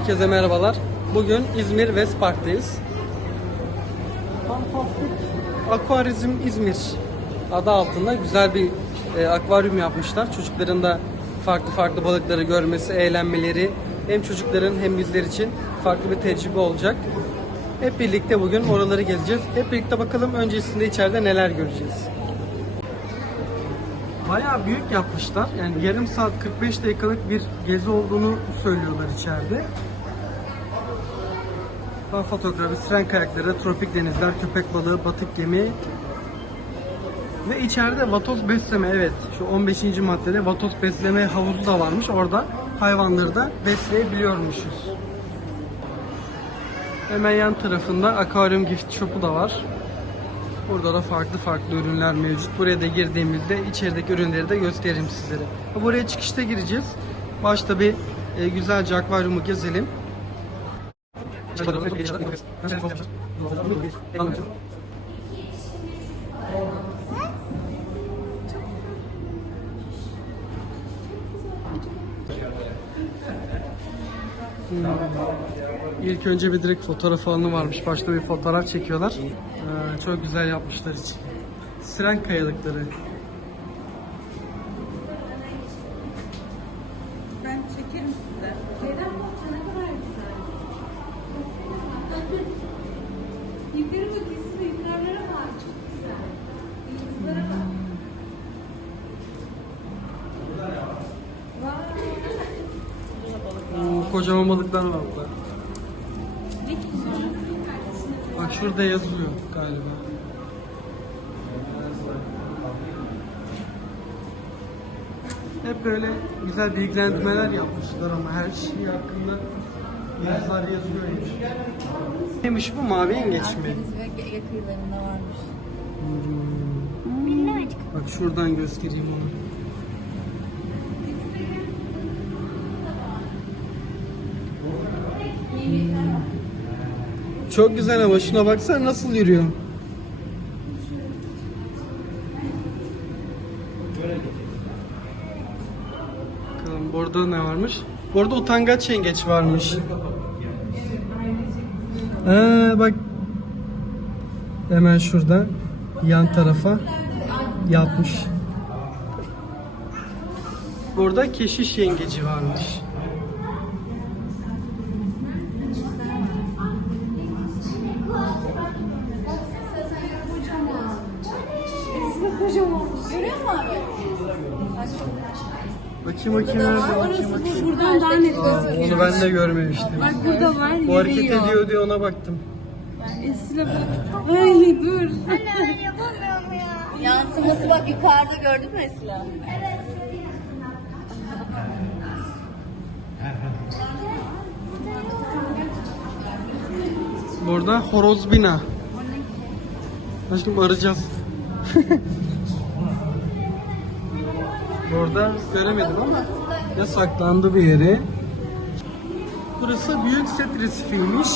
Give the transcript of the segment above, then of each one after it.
Herkese merhabalar. Bugün İzmir West Park'tayız. Fantastik Akvaryum İzmir adı altında güzel bir e, akvaryum yapmışlar. Çocukların da farklı farklı balıkları görmesi, eğlenmeleri hem çocukların hem bizler için farklı bir tecrübe olacak. Hep birlikte bugün oraları gezeceğiz. Hep birlikte bakalım öncesinde içeride neler göreceğiz. Bayağı büyük yapmışlar. Yani yarım saat 45 dakikalık bir gezi olduğunu söylüyorlar içeride. Daha fotoğrafı, siren kayakları, tropik denizler, köpek balığı, batık gemi ve içeride vatoz besleme evet şu 15. maddede vatoz besleme havuzu da varmış. Orada hayvanları da besleyebiliyormuşuz. Hemen yan tarafında akvaryum gift shop'u da var. Burada da farklı farklı ürünler mevcut. Buraya da girdiğimizde içerideki ürünleri de gösteririm sizlere. Buraya çıkışta gireceğiz. Başta bir e, güzelce akvaryumu gezelim. İlk önce bir direkt fotoğraf alanı varmış. Başta bir fotoğraf çekiyorlar. Ee, çok güzel yapmışlar için. Siren kayalıkları. Ben çekerim size. Neden bakma ne kadar güzel. Yukarı bak üstüne yukarılara bak çok güzel. Yıldızlara bak. Balıklar var burada. Bak şurada yazıyor galiba. Hep böyle güzel bilgilendirmeler yapmışlar ama her şey hakkında yazılar yazıyormuş. Neymiş bu mavi yengeç mi? Deniz ve Ege kıyılarında varmış. Bak şuradan göstereyim onu. Çok güzel ama şuna baksana nasıl yürüyor. Bakalım burada ne varmış? Burada utangaç yengeç varmış. Aa, bak hemen şurada yan tarafa yatmış. Burada keşiş yengeci varmış. Bakayım bakayım nerede bakayım bakayım. Buradan daha net gözüküyor. Onu ben de görmemiştim. Bak burada var Bu hareket yürüyor. ediyor diye ona baktım. Esra bak. Ay dur. Yansıması bak yukarıda gördün mü Esra? Burada horoz bina. Aşkım arayacağız. Burada göremedim ama ya saklandı bir yere. Burası büyük set resifiymiş.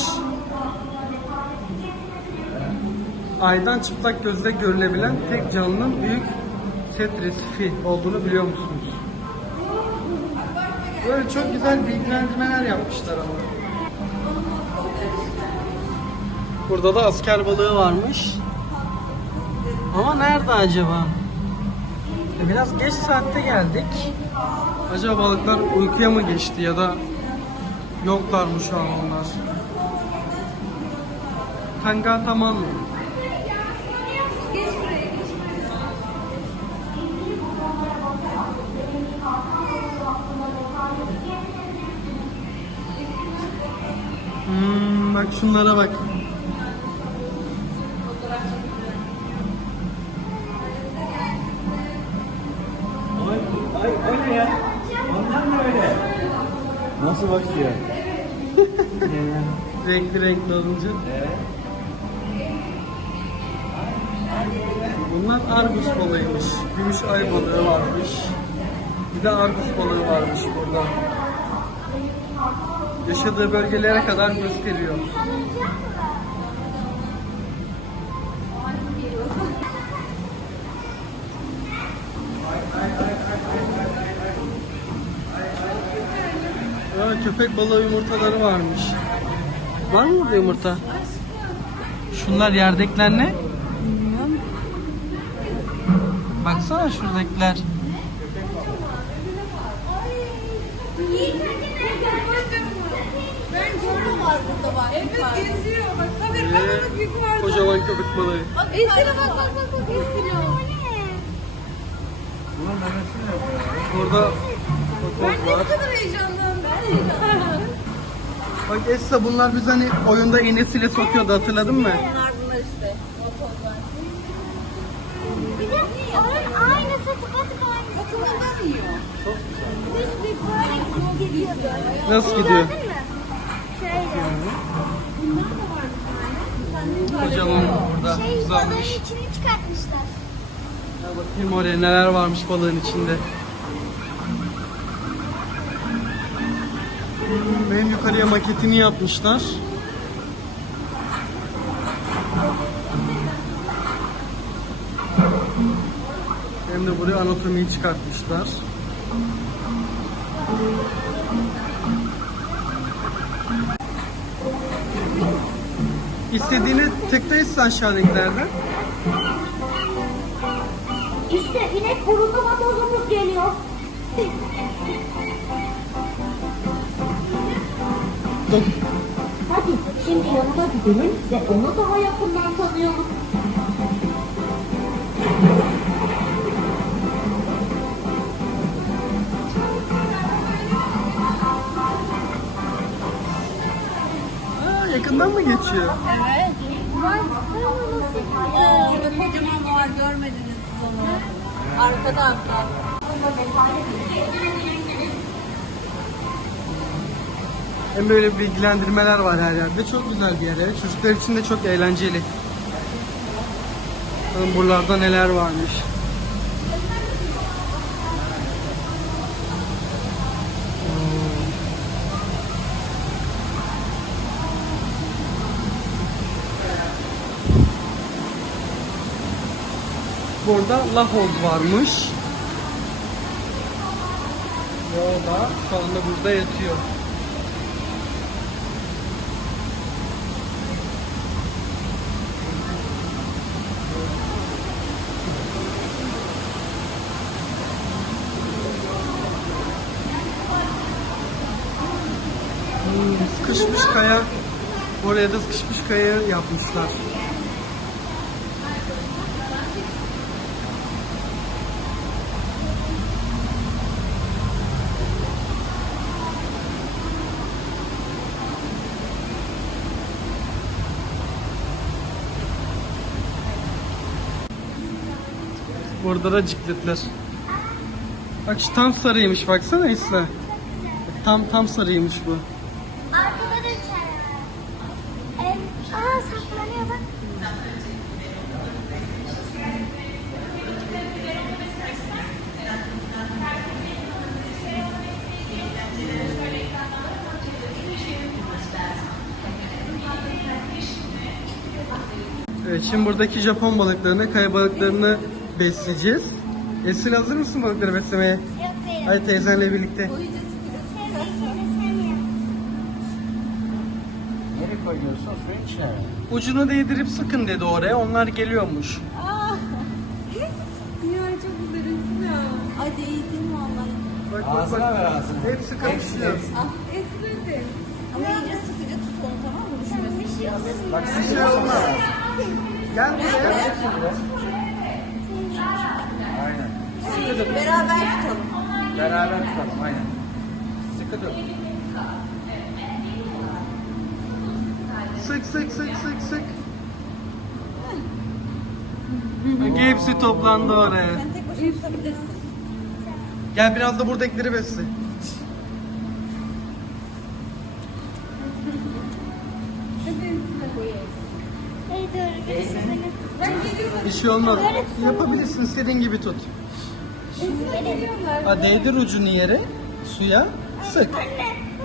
Aydan çıplak gözle görülebilen tek canlının büyük set resifi olduğunu biliyor musunuz? Böyle çok güzel bilgilendirmeler yapmışlar ama. Burada da asker balığı varmış. Ama nerede acaba? Biraz geç saatte geldik. Acaba balıklar uykuya mı geçti ya da yoklar mı şu an onlar? Tanga tamam mı? Hmm, bak şunlara bak. Bakıyor? Renkli renkli olunca. Bunlar argus balığıymış. Gümüş ay balığı varmış. Bir de argus balığı varmış burada. Yaşadığı bölgelere kadar gösteriyor. Aa köpek balığı yumurtaları varmış. Var mı burada yumurta? Şunlar yerdekiler ne? Baksana şuradakiler. Ben var burada bak. Evet geziyor. Bak kocaman köpek balığı. Bak bak bak bak esile. Bunun memesi ne yapıyor? Burada Ben ne var. kadar heyecanlandım. Bak Esra bunlar biz hani oyunda iğnesiyle sokuyordu hatırladın mı? Bunlar bunlar işte. Bir de onun aynısı tıpatıp aynısı. Bakın bundan yiyor. Düz bir böyle gidiyor böyle. Nasıl gidiyor? Gördün mü? Şöyle. Bunlar da var bir tane. Kocaman burada Şey balığın güzelmiş. içini çıkartmışlar. Ya bakayım oraya neler varmış balığın içinde. Hem yukarıya maketini yapmışlar. Hem de buraya anatomiyi çıkartmışlar. İstediğini tıklayırsa aşağıdakilerden. İşte inek kurutma tozumuz geliyor. Hadi şimdi yanına gidelim ve onu daha yakından tanıyalım. Aa, yakından mı geçiyor? Evet. Orada kocaman var görmediniz siz onu. Arkada hatta. Hem böyle bilgilendirmeler var her yerde. Çok güzel bir yer. evet. Çocuklar için de çok eğlenceli. Bakın buralarda neler varmış. Burada lahoz varmış. Da şu anda burada yatıyor. Hmm, sıkışmış kaya. Oraya da sıkışmış kaya yapmışlar. Burada da cikletler. Bak şu tam sarıymış baksana. Bak, Tam tam sarıymış bu. Arkada da içeri. Ee, aa saklanıyor bak. Evet şimdi buradaki Japon balıklarını, kaya balıklarını besleyeceğiz. Esin hazır mısın balıkları beslemeye? Yok değil. Hadi teyzenle birlikte. Nereye koyuyorsun? Suyun içine mi? Ucunu değdirip sıkın dedi oraya. Onlar geliyormuş. Aa. Ya çok Esra. Ay değdin vallahi. Bak bak Ağzına bak. ver ağzına. Hepsi kapışıyor. Esra de. Ama iyice sıkıca tut onu tamam mı? Düşmesin. Şey. Bak Bir şey olmaz. Gel buraya. Aynen. Şey, beraber tutalım. Beraber tutalım aynen. Sıkı tut. Sık sık sık sık sık. Hepsi toplandı oraya. Sen tek başına tutabilirsin. Gel biraz da buradakileri besle. Bir şey olmaz. Yapabilirsin istediğin gibi tut. Ha, değdir ucunu yere, suya, sık. Çok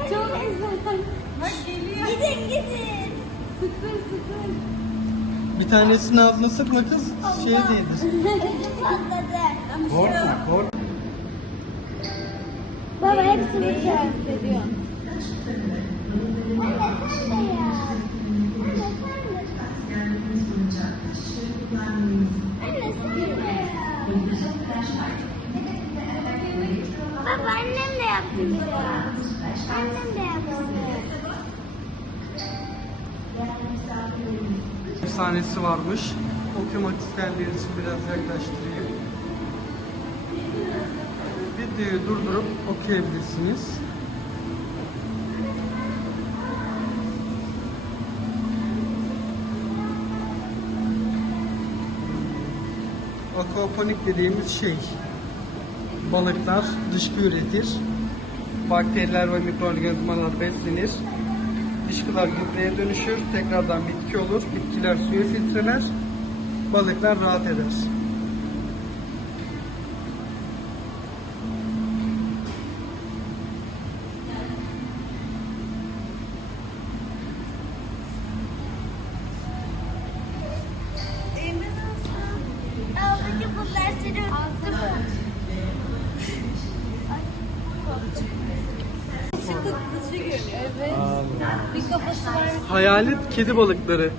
güzel. Bak geliyor. Gidin gidin. Sıkır sıkır. Bir tanesini ağzına sıkma kız, şeye değdir. Patladı. Korkma korkma. Baba hepsi burada. Baba annem de yaptı biraz. Annem de yaptı. Efsanesi varmış. Okumak isteyenler için biraz yaklaştırayım. Videoyu durdurup okuyabilirsiniz. Aquaponik dediğimiz şey balıklar dışkı üretir. Bakteriler ve mikroorganizmalar beslenir. Dışkılar gübreye dönüşür, tekrardan bitki olur. Bitkiler suyu filtreler, balıklar rahat eder. Ablacığım bunlar seni öptü mü? Kıtlısı görünüyor. Evet. Bir kafası var. Hayalet kedi balıkları.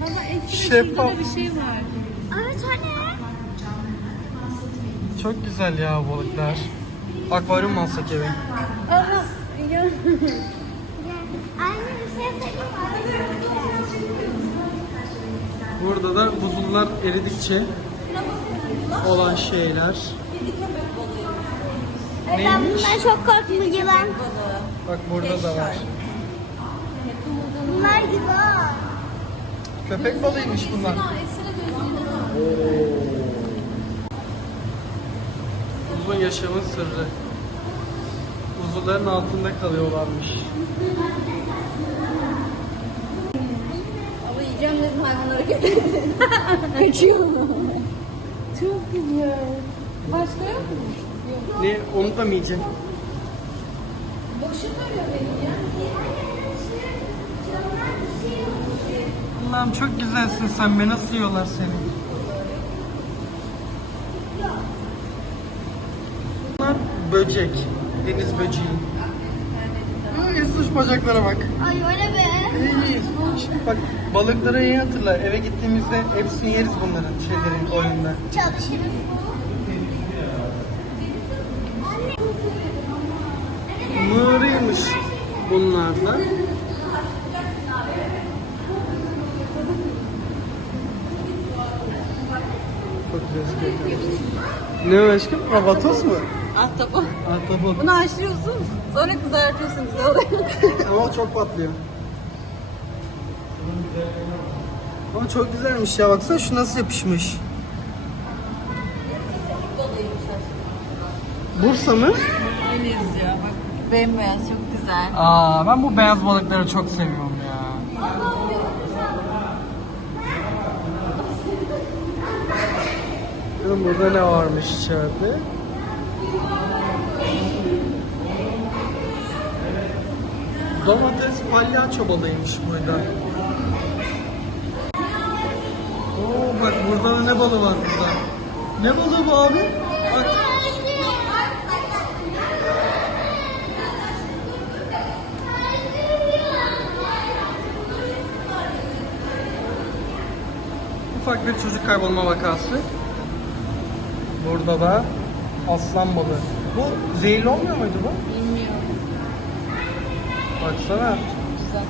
Baba Şeffaf. şurada bir şey var. Evet anne. Çok güzel ya bu balıklar. Akvaryum mu alsak eve? Aha. Ya. Anne bir şey söyleyeyim mi? Burada da buzullar eridikçe olan şeyler. Ben Neymiş? bundan çok korktum yılan. Bak burada da var. Bunlar yılan. Köpek balığıymış bunlar. Uzun yaşamın sırrı. Buzulların altında kalıyorlarmış. Ama yiyeceğim dedim hayvanlara götürdüm. Kaçıyor mu? Çok güzel. Başka yok mu? Ne? Onu da mı yiyeceğim? Boşum arıyor beni ya. Allah'ım çok güzelsin sen be. Nasıl yiyorlar seni? Bunlar böcek. Deniz böceği. Ay, Suç bacaklara bak. Ay öyle be. İyi. Şimdi bak balıkları iyi hatırla. Eve gittiğimizde hepsini yeriz bunların şeylerin oyunda. Çalışırız. Mığrıymış bunlar da. Çok güzel. Ne o aşkım? Ha, vatoz mu? Ahtapot. Ahtapot. Bunu haşlıyorsun. Sonra kızartıyorsun güzel oluyor. Ama çok patlıyor. Ama çok güzelmiş ya baksana şu nasıl yapışmış. Bursa mı? Öyleyiz ya bak. Bembeyaz çok güzel. Aa ben bu beyaz balıkları çok seviyorum ya. Bakalım burada ne varmış içeride? Domates palyaço balığıymış burada. Oo bak burada da ne balığı var burada? Ne balığı bu abi? Bak. Ufak bir çocuk kaybolma vakası. Burada da aslan balığı. Bu zehirli olmuyor muydu bu? Bilmiyorum. Baksana. Güzel.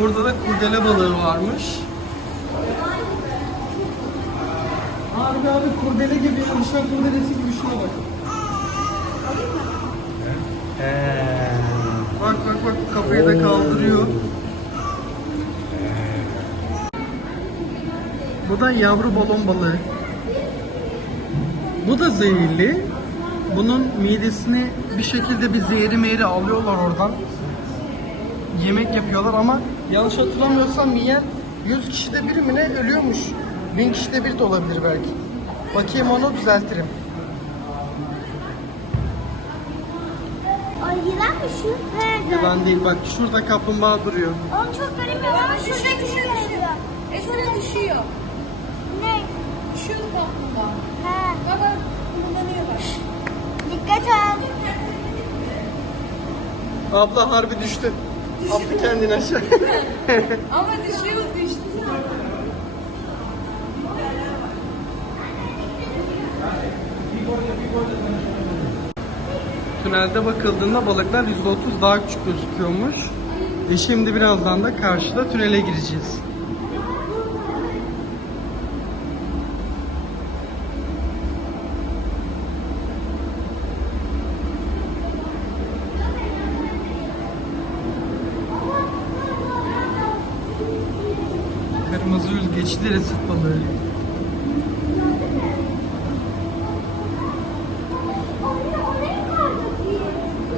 Burada da kurdele balığı varmış. Harbi abi kurdele gibi ya. Nişan kurdelesi gibi şuna bak. Bak bak bak kafayı da kaldırıyor. Bu da yavru balon balığı. Bu da zehirli. Bunun midesini bir şekilde bir zehri mehri alıyorlar oradan. Yemek yapıyorlar ama yanlış hatırlamıyorsam yiyen 100 kişide biri mi ne ölüyormuş. 1000 kişide biri de olabilir belki. Bakayım onu düzeltirim. Yılan mı şu? He. Ben değil bak şurada kaplumbağa duruyor. Onu çok göremiyorum ama şurada düşüyor. Esra düşüyor. Ne? Düşüyor kaplumbağa. He. Baba kullanıyor bak. Dikkat et. Abla harbi düştü. Attı kendini aşağı. Ama düşüyor düştü. Tünelde bakıldığında balıklar %30 daha küçük gözüküyormuş. E şimdi birazdan da karşıda tünele gireceğiz. Kırmızı yüzgeçli resit balığı.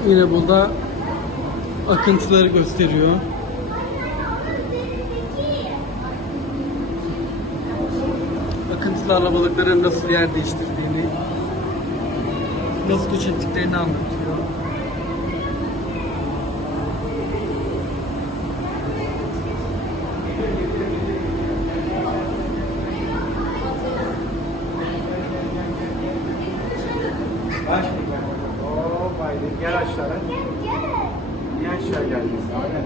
Yine burada akıntıları gösteriyor. Akıntılarla balıkların nasıl yer değiştirdiğini, nasıl göç ettiklerini anlatıyor. Gel aşağı. Niye aşağı geldin? Aynen.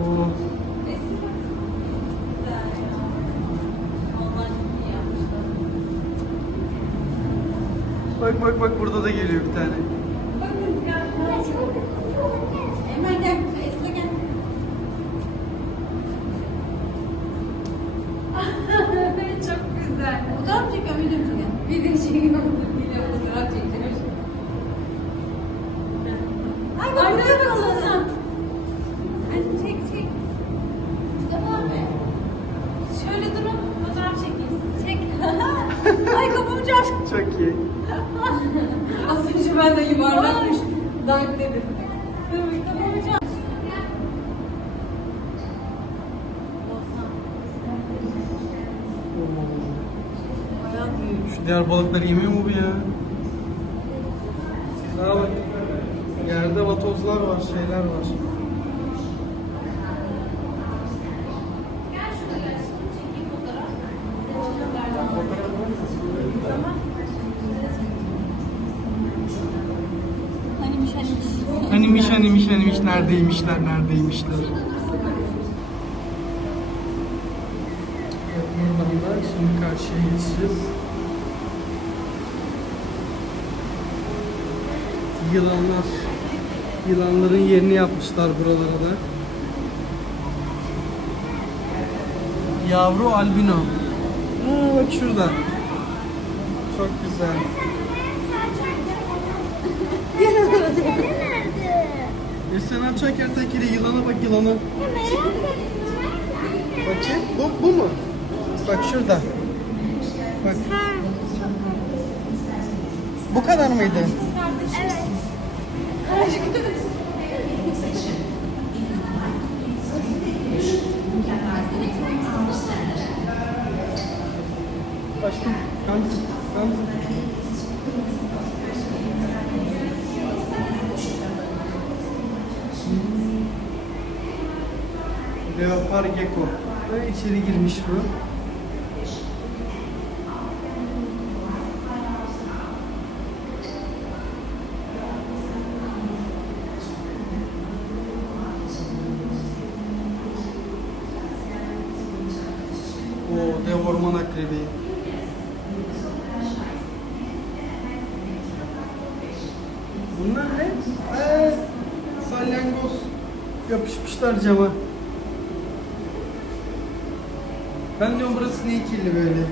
Oo. Bak bak bak burada da geliyor bir tane. Hemen gel. Esra gel. Çok güzel. Fotoğraf çekiyorum, video çekiyorum. Bir de şey yok. Bir de fotoğraf çekilir. Ay bak buraya bak sen. Hadi çek çek. Mustafa abi. Şöyle durun. Fotoğraf çekeyim. Çek. Kafamı çarptı. Çok iyi. Az önce ben de yuvarlanmış. Dank dedim. Kafamı çarptı. Şu diğer balıkları yemiyor mu bu ya? Daha bak. Yerde vatozlar var, şeyler var. Neredeymişler neredeymişler. Evet da şimdi karşıya geçeceğiz. Yılanlar. Yılanların yerini yapmışlar buralara da. Yavru albino. Aa, bak şurada. Çok güzel. E sen açak kertenkele yılana bak yılana. Bakayım. Bu, bu mu? Bak şurada. Bak. Bu kadar mıydı? Aşkım, Gamze, Gamze. Leopar gecko. Ve içeri girmiş bu. O dev orman akrebi. Bunlar ne? Ee, salyangoz. Yapışmışlar cama. Ne ikili böyle.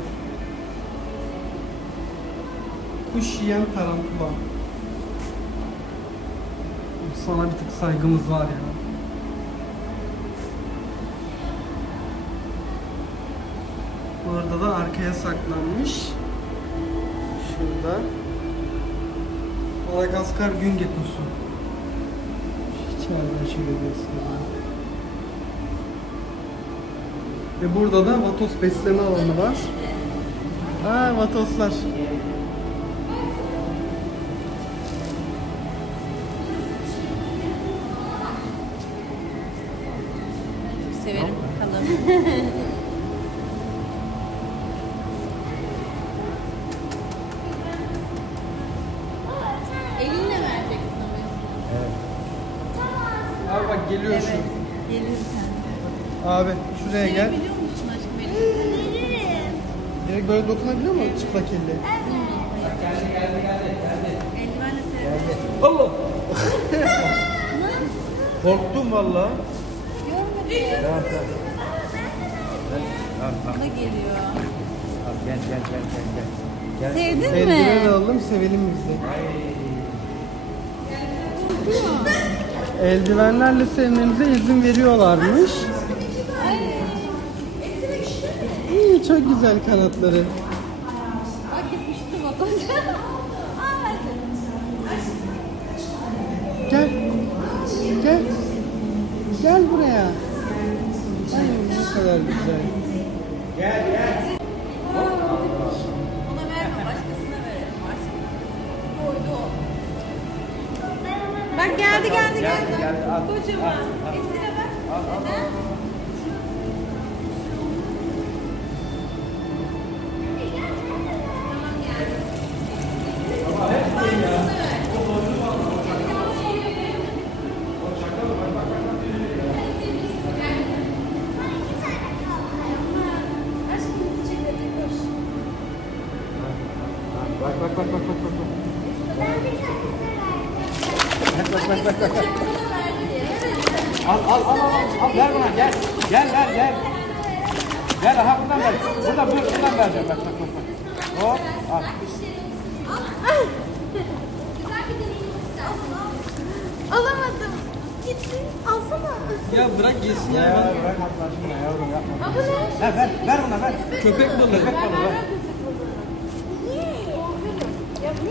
Kuş yiyen tarantula. Sana bir tık saygımız var ya. Burada da arkaya saklanmış. Şurada. Madagaskar gün geckosu. İçeriden şöyle göstereyim. Ve burada da vatos besleme alanı var. Aa vatoslar. Severim bakalım. Elinle vereceksin ama. Evet. Geliyor şu. Gelir sen. Abi şuraya gel. Biliyor musun aşkım benim? Veririm. Direkt böyle dokunabiliyor mu çıplak elle? Severim. Allah. Korktum valla. Görmedim. Tamam tamam. Tamam tamam. Bana geliyor. Gel gel gel gel gel. Gel. Sevdin Eldiven mi? alalım sevelim biz de. Eldivenlerle sevmemize izin veriyorlarmış. İyi çok güzel kanatları. Bak hadi. Gel. Gel. Gel buraya. Ay ne kadar güzel. Ona verme başkasına verelim. Koydu o. Bak geldi geldi geldi. Kocaman. bak. Neden? Bak bak bak bak bak bak. Bak bak bak bak. bak. Al al al al al ver bana gel. Gel ver gel. Gel aha buradan ver. Burada bur buradan vereceğim bak bak bak. bak. Hop al. Alamadım. Gitti. Alsana. Ya bırak yesin Ya ya. bırak Allah aşkına yavrum yapma. Baba ne? Ha, ver ver ona ver. Köpek balığı. Köpek balığı ver.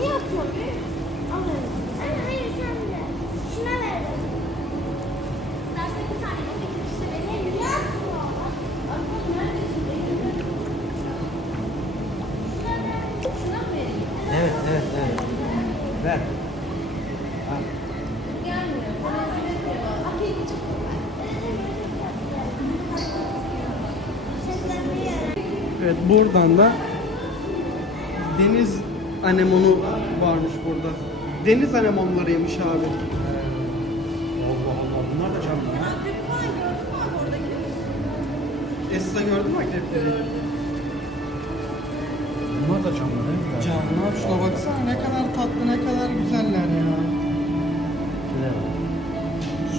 Niye? Atıyorsun? Alıyorum. Anne hayır sen de. Şuna ver. İstersen bir tane neredesin? Şuna ver. Şuna mı? Evet evet evet. Ver. Al. Gelmiyor. Bana vermiyor. Akıl küçük. Evet buradan da deniz anemonu burada. Deniz anemonlarıymış abi. Allah Allah bunlar da canlı. Esra gördün mü akrepleri? Bunlar da canlı değil mi? Canlar şuna baksana ne kadar tatlı ne kadar güzeller ya.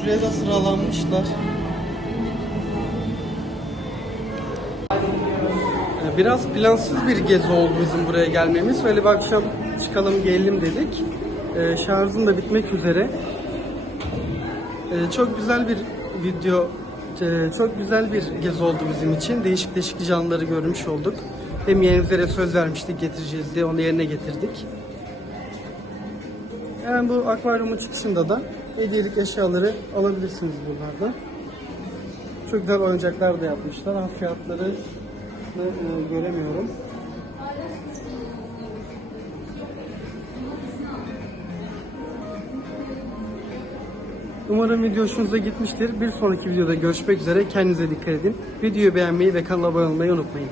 Şuraya da sıralanmışlar. Biraz plansız bir gezi oldu bizim buraya gelmemiz. Böyle bir akşam çıkalım gelelim dedik. Ee, Şarjım da bitmek üzere. Ee, Çok güzel bir video, e, çok güzel bir gezi oldu bizim için. Değişik değişik canlıları görmüş olduk. Hem yeğenlere söz vermiştik getireceğiz diye onu yerine getirdik. Hemen bu akvaryumun çıkışında da hediyelik eşyaları alabilirsiniz buralarda. Çok güzel oyuncaklar da yapmışlar. Fiyatları e, göremiyorum. Umarım video hoşunuza gitmiştir. Bir sonraki videoda görüşmek üzere. Kendinize dikkat edin. Videoyu beğenmeyi ve kanala abone olmayı unutmayın.